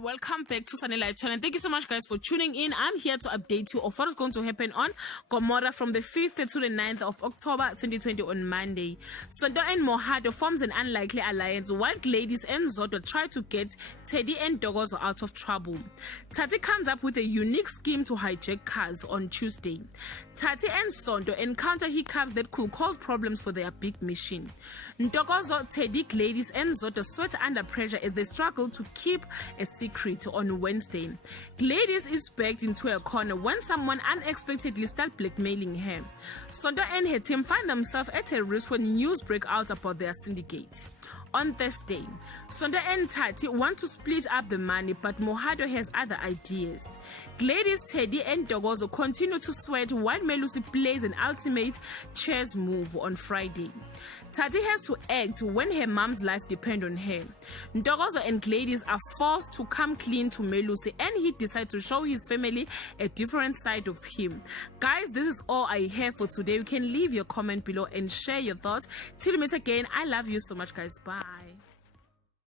and welcome back to Sunny Live channel. Thank you so much guys for tuning in. I'm here to update you of what is going to happen on Gomora from the 5th to the 9th of October 2020 on Monday. Sonto and Mohado forms an unlikely alliance while Gladys and Zoto try to get Teddy and Ntokozo out of trouble. Tati comes up with a unique scheme to hijack cars on Tuesday. Tati and Sonto encounter hiccups that could cause problems for their big mission. Ntokozo, Teddy, Gladys and Zoto sweat under pressure as they struggle to keep a secret on Wednesday. Gladys is backed into a corner when someone unexpectedly starts blackmailing her. Sonto and her team find themselves at a risk when news break out about their syndicate. On Thursday, Sonto and Tati want to split up the money, but Mohado has other ideas. Gladys, Teddy and Ntokozo continue to sweat while Melusi plays an ultimate chess move on Friday. Tati has to act when her mom's life depends on her. Ntokozo and Gladys are forced to come clean to Melusi and he decides to show his family a different side of him. Guys, this is all I have for today. You can leave your comment below and share your thoughts. Till we meet again, I love you so much guys. Bye.